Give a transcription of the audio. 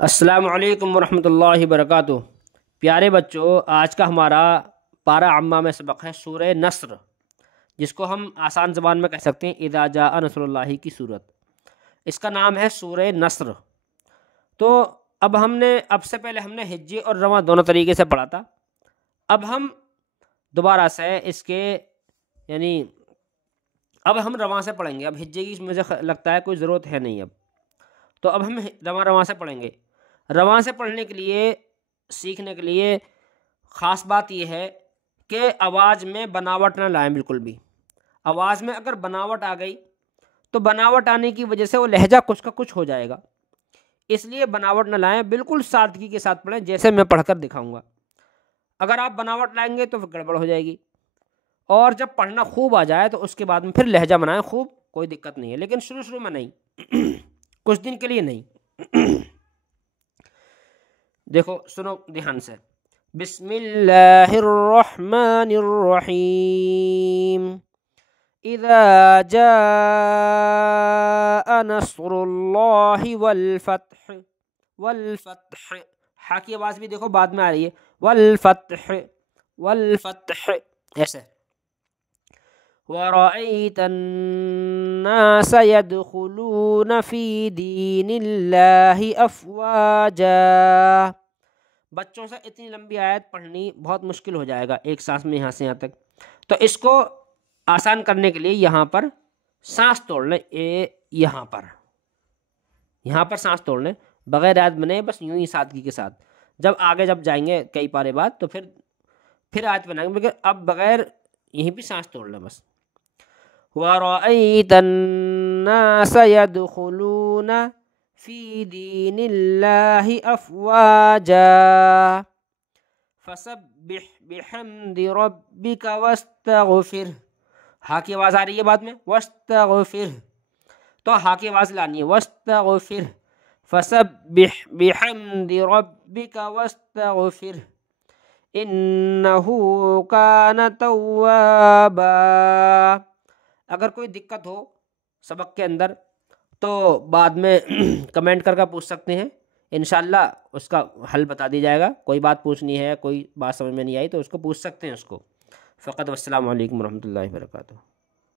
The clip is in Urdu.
السلام علیکم ورحمۃ اللہ وبرکاتہ۔ پیارے بچوں، آج کا ہمارا پارہ عامہ میں سبق ہے سورہ نصر، جس کو ہم آسان زبان میں کہہ سکتے ہیں اذا جاء نصر اللہ کی صورت۔ اس کا نام ہے سورہ نصر۔ تو اب سے پہلے ہم نے ہجی اور رواں دونوں طریقے سے پڑھا تھا۔ اب ہم دوبارہ سے اس کے اب ہم رواں سے پڑھیں گے۔ اب ہجے کی مجھے لگتا ہے کوئی ضرورت ہے نہیں تو اب ہم رواں سے پڑھیں گے۔ رواں سے پڑھنے کے لیے، سیکھنے کے لیے خاص بات یہ ہے کہ آواز میں بناوٹ نہ لائیں بالکل بھی۔ آواز میں اگر بناوٹ آ گئی تو بناوٹ آنے کی وجہ سے وہ لہجہ کچھ کا کچھ ہو جائے گا، اس لیے بناوٹ نہ لائیں، بالکل سادگی کے ساتھ پڑھیں جیسے میں پڑھ کر دکھاؤں گا۔ اگر آپ بناوٹ لائیں گے تو پھر گڑبڑ ہو جائے گی، اور جب پڑھنا خوب آ جائے تو اس کے بعد میں پھر لہجہ بنائیں خوب، کوئی دقت نہیں ہے، لیکن شروع میں نہیں، کچھ دن کے لیے نہیں۔ دیکھو سنو دھیان سے۔ بسم اللہ الرحمن الرحیم اذا جاء نصر اللہ والفتح۔ والفتح، ہا کی آواز بھی دیکھو بعد میں آ رہی ہے، والفتح والفتح ایسے۔ وَرَأَيْتَ النَّاسَ يَدْخُلُونَ فِي دِينِ اللَّهِ أَفْوَاجًا۔ بچوں سے اتنی لمبی آیت پڑھنی بہت مشکل ہو جائے گا ایک سانس میں یہاں سے یہاں تک، تو اس کو آسان کرنے کے لیے یہاں پر سانس توڑ لیں، یہاں پر سانس توڑ لیں، بغیر آیت بنے، بس یوں ہی سادگی کے ساتھ۔ جب جائیں گے کئی پارے بعد تو پھر آیت بنائیں گے، لیکن اب بغیر یہیں بھی سانس توڑ لیں بس۔ وَرَأَيْتَ النَّاسَ يَدْخُلُونَ فِي دِينِ اللَّهِ أَفْوَاجًا فَسَبِّحْ بِحَمْدِ رَبِّكَ وَاسْتَغْفِرْ۔ ہا کی آواز آ رہی ہے بعد میں، وَاسْتَغْفِرْ، تو ہا کی آواز لانی ہے، وَاسْتَغْفِرْ، فَسَبِّحْ بِحَمْدِ رَبِّكَ وَاسْتَغْفِرْ انہو کان توابا۔ اگر کوئی دقت ہو سبق کے اندر تو بعد میں کمنٹ کر کے پوچھ سکتے ہیں، انشاءاللہ اس کا حل بتا دی جائے گا۔ کوئی بات پوچھنی ہے، کوئی بات سمجھ میں نہیں آئی تو اس کو پوچھ سکتے ہیں اس کو فقط۔ والسلام علیکم ورحمۃ اللہ وبرکاتہ۔